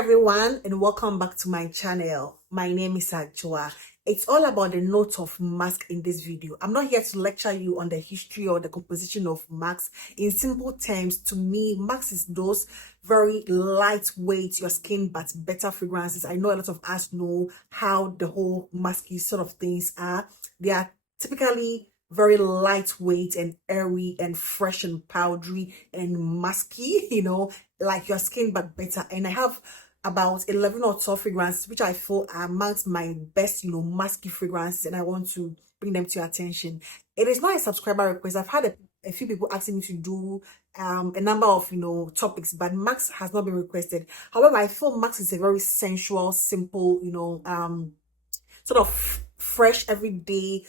everyone, and welcome back to my channel. My name is Ajua. It's all about the note of musk in this video. I'm not here to lecture you on the history or the composition of musk. In simple terms, to me, musk is those very lightweight, your skin but better fragrances. I know a lot of us know how the whole musky sort of things are. They are typically very lightweight and airy and fresh and powdery and musky, like your skin but better. And I have about 11 or 12 fragrances which I feel are amongst my best musky fragrances, and I want to bring them to your attention. It is not a subscriber request. I've had a few people asking me to do a number of topics, but musk has not been requested. However, I feel musk is a very sensual, simple, sort of fresh everyday,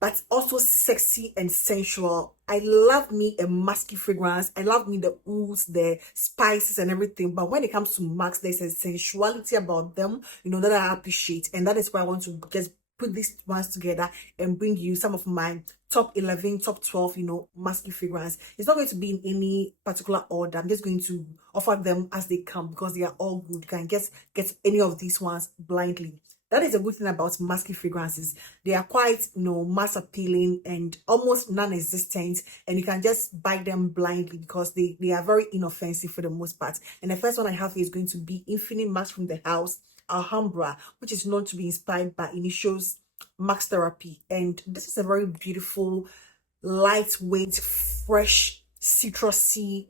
but also sexy and sensual. I love me a musky fragrance. I love me the oils, the spices and everything. But when it comes to musk, there's a sensuality about them, that I appreciate. And that is why I want to just put these ones together and bring you some of my top 11, top 12, musky fragrance. It's not going to be in any particular order. I'm just going to offer them as they come because they are all good. You can get any of these ones blindly. That is a good thing about musky fragrances. They are quite, mass appealing and almost non-existent, and you can just buy them blindly because they are very inoffensive for the most part. And the first one I have here is going to be Infini Musk from the house Alhambra, which is known to be inspired by Initio's Musk therapy. And this is a very beautiful, lightweight, fresh, citrusy,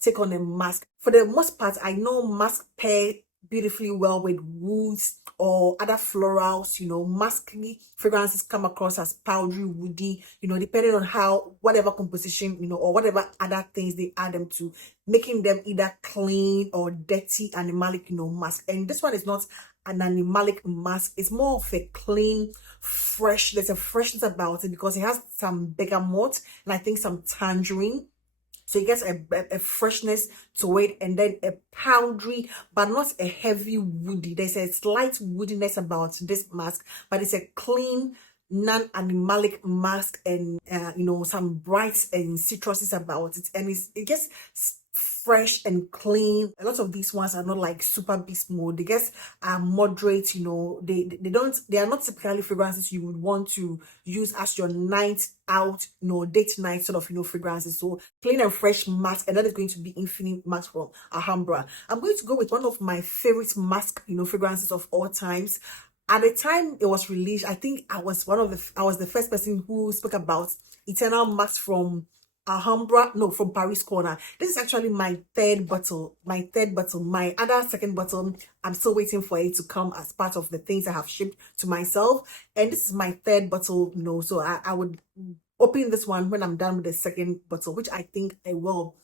take on a musk. For the most part, I know musk pair beautifully well with woods or other florals. Musky fragrances come across as powdery, woody, depending on whatever composition, or whatever other things they add them to, making them either clean or dirty, animalic, musk. And this one is not an animalic musk. It's more of a clean, fresh. There's a freshness about it because it has some bergamot and I think some tangerine. So it gets a freshness to it, and then a powdery, but not a heavy woody. There's a slight woodiness about this musk, but it's a clean, non-animalic musk, and some brights and citruses about it, and it gets fresh and clean. A lot of these ones are not like super beast mode. They just are moderate. They are not typically fragrances you would want to use as your night out, date night sort of fragrances. So clean and fresh musk, and that is going to be Infini Musk from Alhambra. I'm going to go with one of my favorite musk fragrances of all times. At the time it was released, I think I was the first person who spoke about Eternal Musk from Alhambra, from Paris Corner. This is actually my third bottle. My other second bottle, I'm still waiting for it to come as part of the things I have shipped to myself. And this is my third bottle, so I would open this one when I'm done with the second bottle, which I think I will.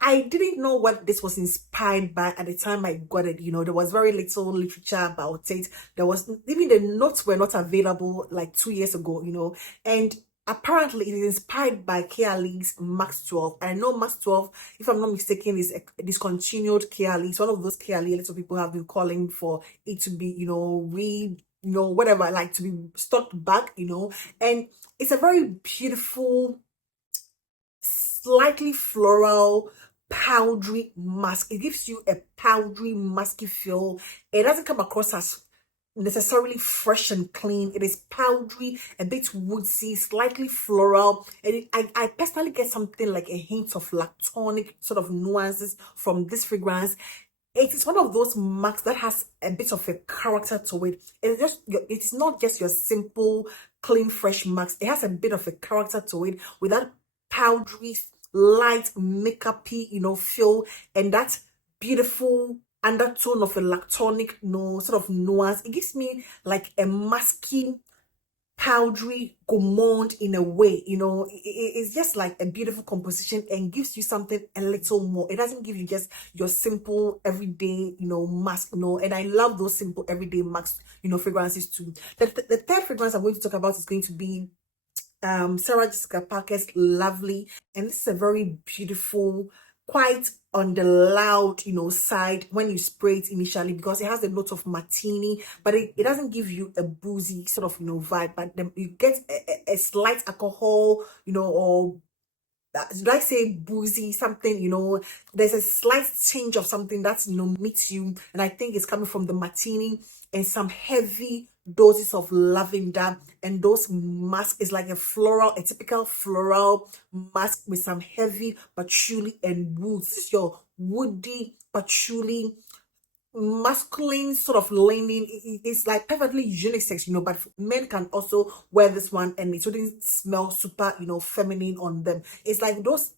I didn't know what this was inspired by at the time I got it. There was very little literature about it. There was even the notes were not available like 2 years ago, and apparently it is inspired by KLE's Musk 12. I know Musk 12, if I'm not mistaken, is a discontinued KLE. It's one of those KLE a lot of people have been calling for it to be, whatever, like to be stocked back, and it's a very beautiful, slightly floral, powdery musk. It gives you a powdery, musky feel. It doesn't come across as necessarily fresh and clean. It is powdery, a bit woodsy, slightly floral, and I personally get something like a hint of lactonic sort of nuances from this fragrance. It is one of those musks that has a bit of a character to it. It's not just your simple clean fresh musk. It has a bit of a character to it with that powdery, light makeup-y feel, and that beautiful undertone of a lactonic sort of nuance. It gives me like a musky, powdery gourmand in a way. It's just like a beautiful composition and gives you something a little more. It doesn't give you just your simple everyday musk. And I love those simple everyday musk fragrances too. The third fragrance I'm going to talk about is going to be Sarah Jessica Parker's Lovely, and this is a very beautiful, quite on the loud side when you spray it initially, because it has a note of martini, but it doesn't give you a boozy sort of vibe, but then you get a slight alcohol or did I say boozy, something, there's a slight tinge of something that, meets you. And I think it's coming from the martini and some heavy doses of lavender. And those musk is like a typical floral musk with some heavy patchouli and woods. This is your woody patchouli masculine sort of leaning. It's like perfectly unisex, but men can also wear this one and it wouldn't smell super, feminine on them. It's like those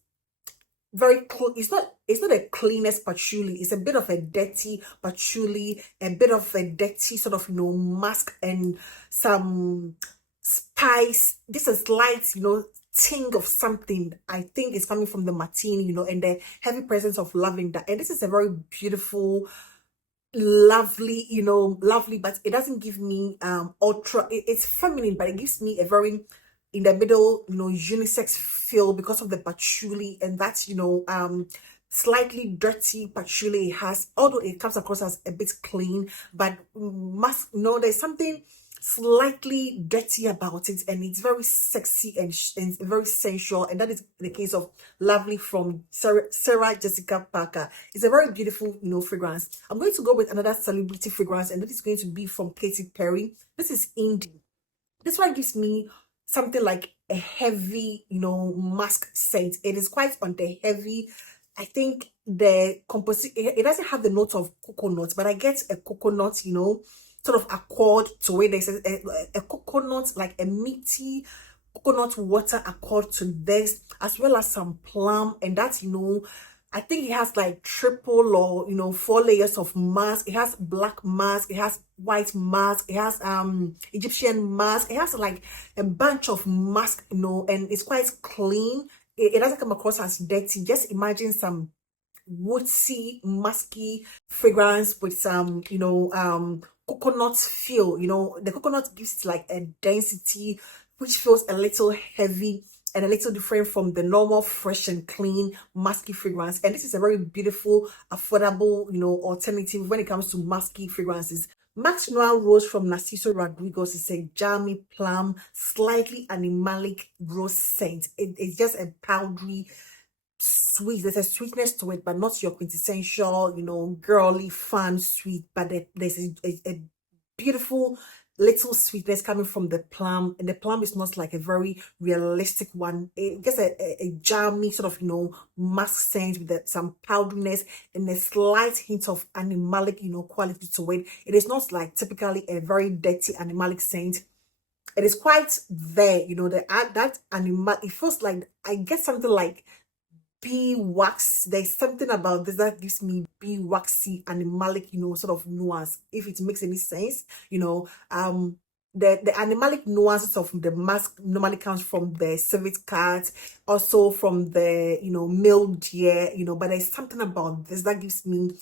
very cool. It's not a cleanest patchouli. It's a bit of a dirty patchouli, a bit of a dirty sort of musk and some spice. Just a slight ting of something. I think it's coming from the martini, and the heavy presence of lavender. And this is a very beautiful, lovely, lovely, but it doesn't give me ultra. It's feminine, but it gives me a very in the middle, unisex feel because of the patchouli, and that's slightly dirty patchouli it has, although it comes across as a bit clean, but must there's something slightly dirty about it, and it's very sexy and very sensual, and that is the case of Lovely from Sarah Jessica Parker. It's a very beautiful fragrance. I'm going to go with another celebrity fragrance, and that is going to be from Katy Perry. This is Indi. This one gives me something like a heavy musk scent. It is quite on the heavy. I think the composition, it doesn't have the note of coconut, but I get a coconut sort of accord to it. There's a coconut, like a meaty coconut water accord to this, as well as some plum, and that's I think it has like triple or 4 layers of musk. It has black musk, it has white musk, it has Egyptian musk, it has like a bunch of musk, and it's quite clean. It doesn't come across as dirty. Just imagine some woodsy, musky fragrance with some coconut feel. The coconut gives it like a density which feels a little heavy and a little different from the normal fresh and clean musky fragrance. And this is a very beautiful, affordable alternative when it comes to musky fragrances. Musk Noir Rose from Narciso Rodriguez is a jammy plum, slightly animalic rose scent. It's just a powdery sweet. There's a sweetness to it, but not your quintessential girly fun sweet, but there's a beautiful little sweetness coming from the plum, and the plum is not like a very realistic one. It gets a jammy sort of musk scent with some powderiness and a slight hint of animalic quality to it. It is not like typically a very dirty animalic scent. It is quite there, that animal. It feels like I get something like bee wax. There's something about this that gives me bee waxy animalic sort of nuance, if it makes any sense. The animalic nuances of the musk normally comes from the civet cat, also from the male deer, but there's something about this that gives me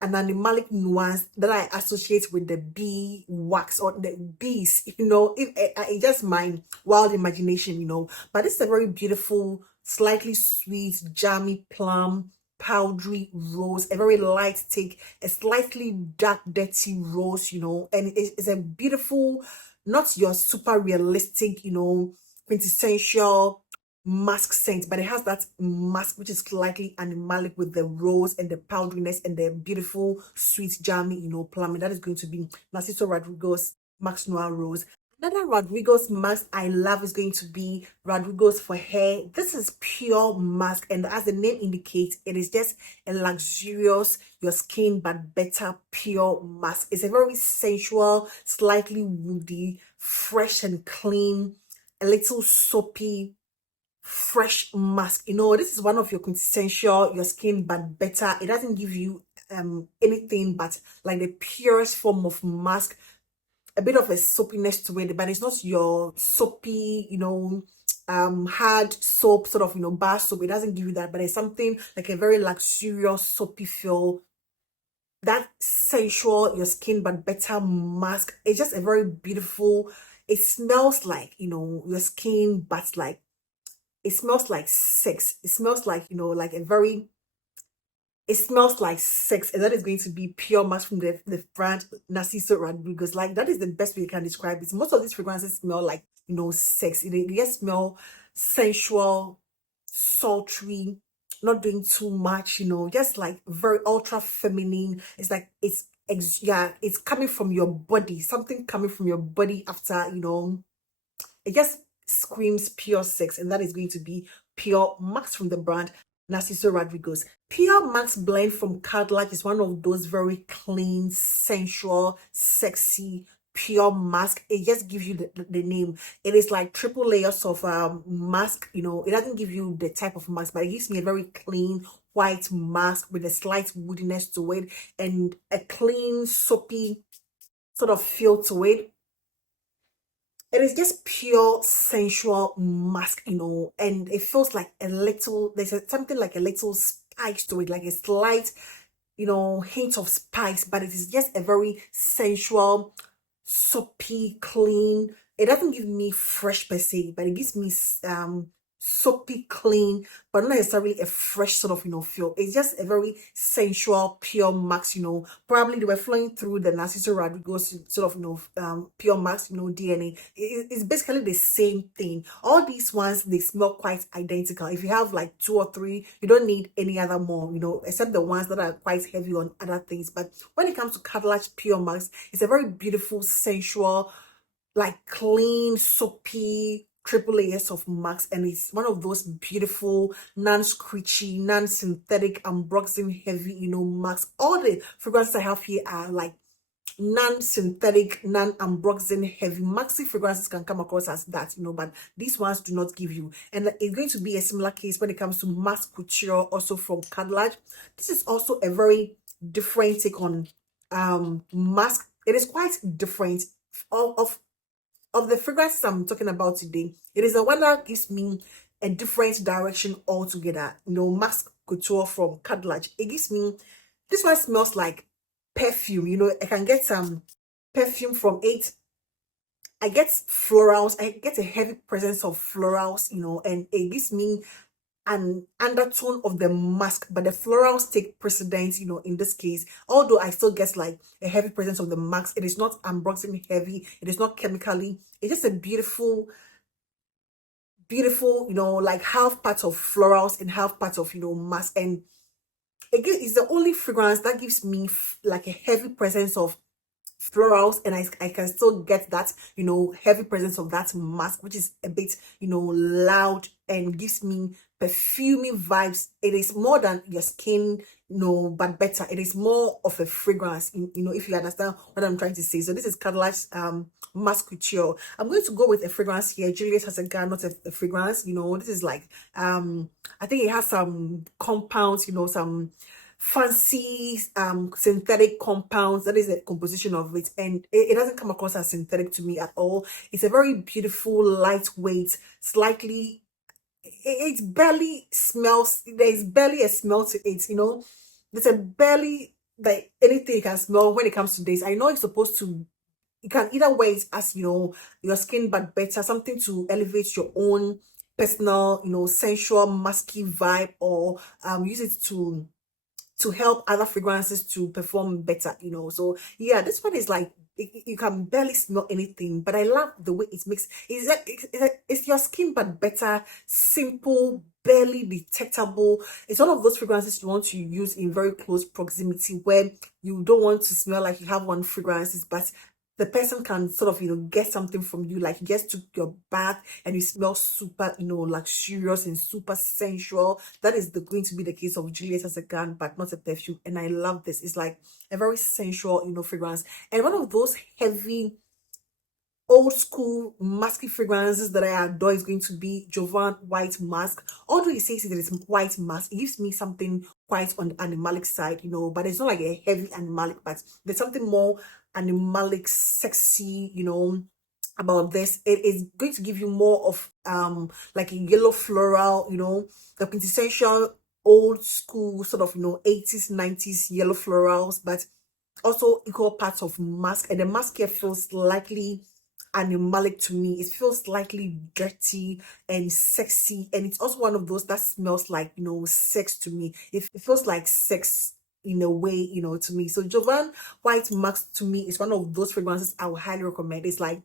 an animalic nuance that I associate with the bee wax or the bees. It's just my wild imagination, but this is a very beautiful, slightly sweet, jammy plum, powdery rose, a very light take, a slightly dark, dirty rose, and it's a beautiful, not your super realistic, quintessential musk scent, but it has that musk which is slightly animalic with the rose and the powderiness and the beautiful, sweet, jammy, plum. And that is going to be Narciso Rodriguez Musk Noir Rose. Another Rodriguez musk I love is going to be Rodriguez for hair. This is pure musk, and as the name indicates, it is just a luxurious, your skin but better pure musk. It's a very sensual, slightly woody, fresh and clean, a little soapy, fresh musk. This is one of your quintessential, your skin but better. It doesn't give you anything but like the purest form of musk. A bit of a soapiness to it, but it's not your soapy, hard soap, sort of, bar soap. It doesn't give you that, but it's something like a very luxurious soapy feel. That sensual, your skin but better musk. It's just a very beautiful. It smells like your skin, but like it smells like sex. It smells like like a very. It smells like sex, and that is going to be pure musk from the brand Narciso Rodriguez. Like, that is the best way you can describe it. Most of these fragrances smell like sex. They just smell sensual, sultry, not doing too much, you know, just like very ultra feminine. It's like yeah, it's coming from your body, something coming from your body after, you know, it just screams pure sex, and that is going to be Pure Max from the brand Narciso Rodriguez. Pure Max Blend from Cadillac is one of those very clean, sensual, sexy, pure mask. It just gives you the name. It is like triple layers of mask. You know, it doesn't give you the type of mask, but it gives me a very clean white mask with a slight woodiness to it and a clean, soapy sort of feel to it. It is just pure sensual mask, you know, and it feels like a little, something like a little spice to it, like a slight, you know, hint of spice, but it is just a very sensual, soapy, clean. It doesn't give me fresh per se, but it gives me soapy, clean, but not necessarily a fresh sort of, you know, feel. It's just a very sensual, pure max, you know. Probably they were flowing through the Narciso Rodriguez sort of, you know, pure max, you know, DNA. It's basically the same thing. All these ones, they smell quite identical. If you have like 2 or 3, you don't need any other more, you know, except the ones that are quite heavy on other things. But when it comes to Cadillac Pure Max, it's a very beautiful, sensual, like clean, soapy, triple layers of max, and it's one of those beautiful, non-screechy, non-synthetic, unboxing heavy, you know, max. All the fragrances I have here are like non-synthetic, non-unboxing heavy. Maxi fragrances can come across as that, you know, but these ones do not give you. And it's going to be a similar case when it comes to Musk Couture, also from Cadillac. This is also a very different take on mask. It is quite different of the fragrances I'm talking about today. It is the one that gives me a different direction altogether. You know, Musk Couture from Cadillac. It gives me, this one smells like perfume. You know, I can get some perfume from it. I get florals. I get a heavy presence of florals, you know, and it gives me an undertone of the mask, but the florals take precedence, you know, in this case. Although I still get like a heavy presence of the mask, it is not unboxing heavy, it is not chemically, it's just a beautiful, beautiful, you know, like half part of florals and half part of, you know, mask. And again, it's the only fragrance that gives me like a heavy presence of florals, and I can still get that, you know, heavy presence of that mask, which is a bit, you know, loud and gives me perfumey vibes. It is more than your skin, you know, but better. It is more of a fragrance, you know, if you understand what I'm trying to say. So this is Cadillac's Musk Couture. I'm going to go with a fragrance here. Juliet has a gun, not a fragrance, you know. This is like I think it has some compounds, you know, some fancy synthetic compounds. That is the composition of it, and it doesn't come across as synthetic to me at all. It's a very beautiful, lightweight, slightly, it barely smells, there's barely a smell to it, you know. There's a barely like anything you can smell when it comes to this. I know it's supposed to, you can either wear it as, you know, your skin but better, something to elevate your own personal, you know, sensual musky vibe, or use it to help other fragrances to perform better, you know. So yeah, this one is like, you can barely smell anything, but I love the way it makes, it's like it's your skin but better, simple, barely detectable. It's one of those fragrances you want to use in very close proximity, where you don't want to smell like you have one fragrances, but the person can sort of, you know, get something from you, like you just took your bath and you smell super, you know, luxurious and super sensual. That is going to be the case of Juliet as a gun, but not a perfume. And I love this. It's like a very sensual, you know, fragrance, and one of those heavy, old school musky fragrances that I adore is going to be Jovan White Musk. Although it says that it's white musk, it gives me something quite on the animalic side, you know, but it's not like a heavy animalic, but there's something more animalic, sexy, you know, about this. It is going to give you more of like a yellow floral, you know, the quintessential old school sort of, you know, 80s 90s yellow florals, but also equal parts of mask. And the mask here feels slightly animalic to me. It feels slightly dirty and sexy, and it's also one of those that smells like, you know, sex to me. It feels like sex in a way, you know, to me. So Jovan White Musk to me is one of those fragrances I would highly recommend. It's like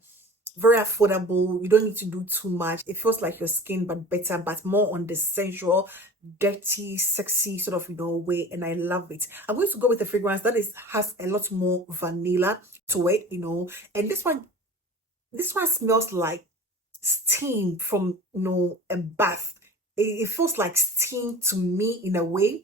very affordable. You don't need to do too much. It feels like your skin, but better, but more on the sensual, dirty, sexy sort of, way. And I love it. I'm going to go with a fragrance that has a lot more vanilla to it, and this one smells like steam from, a bath. It feels like steam to me in a way.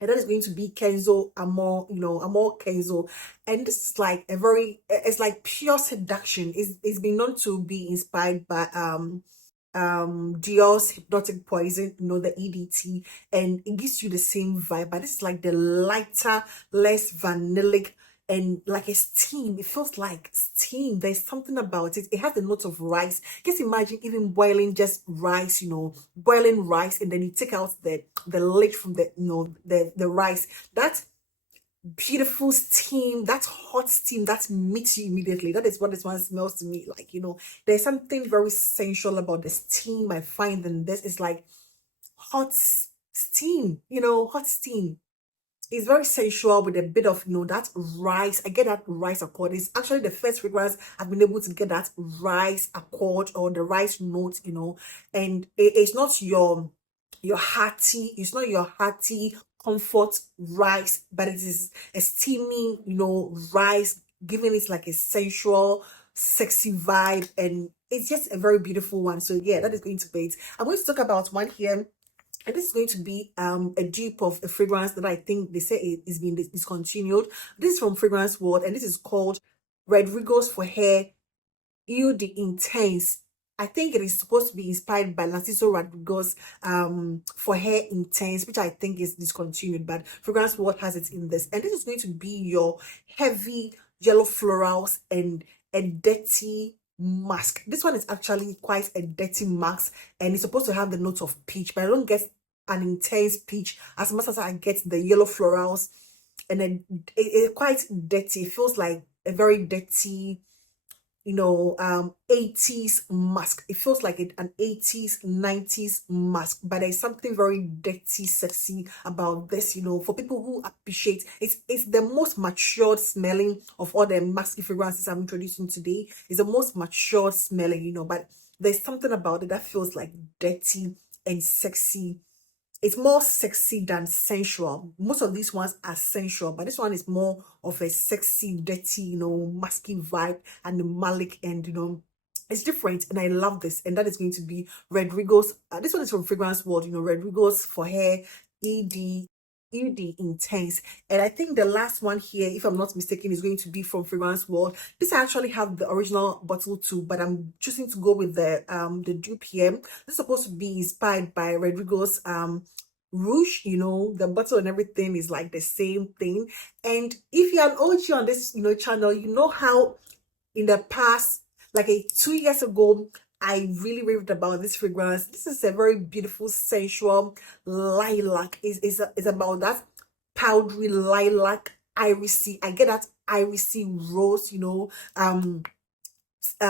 And that is going to be Kenzo Amour, Amour Kenzo. And this is like it's like pure seduction. It's been known to be inspired by Dior's Hypnotic Poison, the EDT, and it gives you the same vibe, but this is like the lighter, less vanillic, and like a steam. It feels like steam. There's something about it. It has a note of rice. Just imagine even boiling just rice, boiling rice, and then you take out the lid from the rice. That beautiful steam, that hot steam that meets you immediately. That is what this one smells to me like. There's something very sensual about the steam I find in this. It's like hot steam, hot steam. It's very sensual with a bit of, that rice. I get that rice accord. It's actually the first fragrance I've been able to get that rice accord or the rice note, and it's not your hearty, it's not your hearty comfort rice, but it is a steaming, rice, giving it like a sensual, sexy vibe, and it's just a very beautiful one. So yeah, that is going to be it. I'm going to talk about one here, and this is going to be a dupe of a fragrance that I think they say is being discontinued. This is from Fragrance World, and this is called Rodriguez for Hair Indi Intense. I think it is supposed to be inspired by Narciso Rodriguez for Hair Intense, which I think is discontinued, but Fragrance World has it in this. And this is going to be your heavy yellow florals and a dirty musk. This one is actually quite a dirty musk, and it's supposed to have the notes of peach, but I don't get an intense peach as much as I get the yellow florals, and then it's quite dirty. It feels like a very dirty, 80s musk. It feels like an 80s 90s musk, but there's something very dirty, sexy about this. For people who appreciate it's the most matured smelling of all the musky fragrances I'm introducing today. It's the most matured smelling, but there's something about it that feels like dirty and sexy. It's more sexy than sensual. Most of these ones are sensual, but this one is more of a sexy, dirty, musky vibe, and the malic, and it's different, and I love this. And that is going to be Rodriguez. This one is from Fragrance World, Rodriguez for Hair ED Intense. And I think the last one here, if I'm not mistaken, is going to be from Fragrance World. This I actually have the original bottle too, but I'm choosing to go with the dupe here. This is supposed to be inspired by Rodriguez Rouge. The bottle and everything is like the same thing. And if you're an OG on this channel, you know how in the past, like 2 years ago, I really raved about this fragrance. This is a very beautiful, sensual lilac. It's about that powdery lilac, irisy. I get that irisy rose,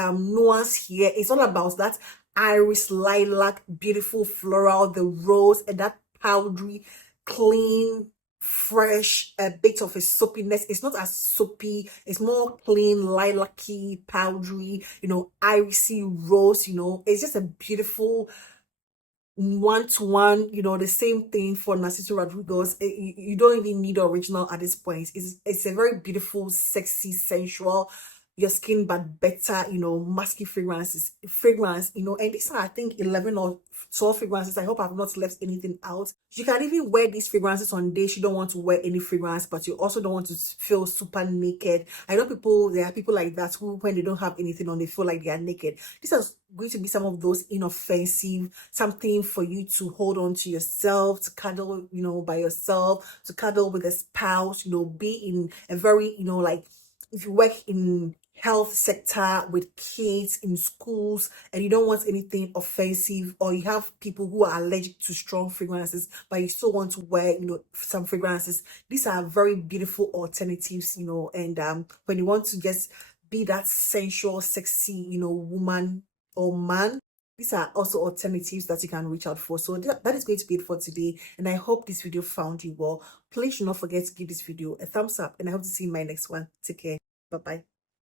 nuance here. It's all about that iris lilac, beautiful floral, the rose, and that powdery, clean, fresh, a bit of a soapiness. It's not as soapy, it's more clean, lilac-y, powdery, irisy rose. It's just a beautiful one-to-one, the same thing for Narciso Rodriguez. You don't even need the original at this point. It's a very beautiful, sexy, sensual, your skin but better, musky fragrance, and these are, I think, 11 or 12 fragrances. I hope I've not left anything out. You can even wear these fragrances on days you don't want to wear any fragrance, but you also don't want to feel super naked. I know there are people like that who, when they don't have anything on, they feel like they are naked. This is going to be some of those inoffensive, something for you to hold on to yourself, to cuddle, by yourself, to cuddle with a spouse, be in a very, like, if you work in health sector with kids in schools and you don't want anything offensive, or you have people who are allergic to strong fragrances but you still want to wear some fragrances, these are very beautiful alternatives. And when you want to just be that sensual, sexy, woman or man, these are also alternatives that you can reach out for. So that is going to be it for today, and I hope this video found you well. Please do not forget to give this video a thumbs up, and I hope to see you in my next one. Take care. Bye bye.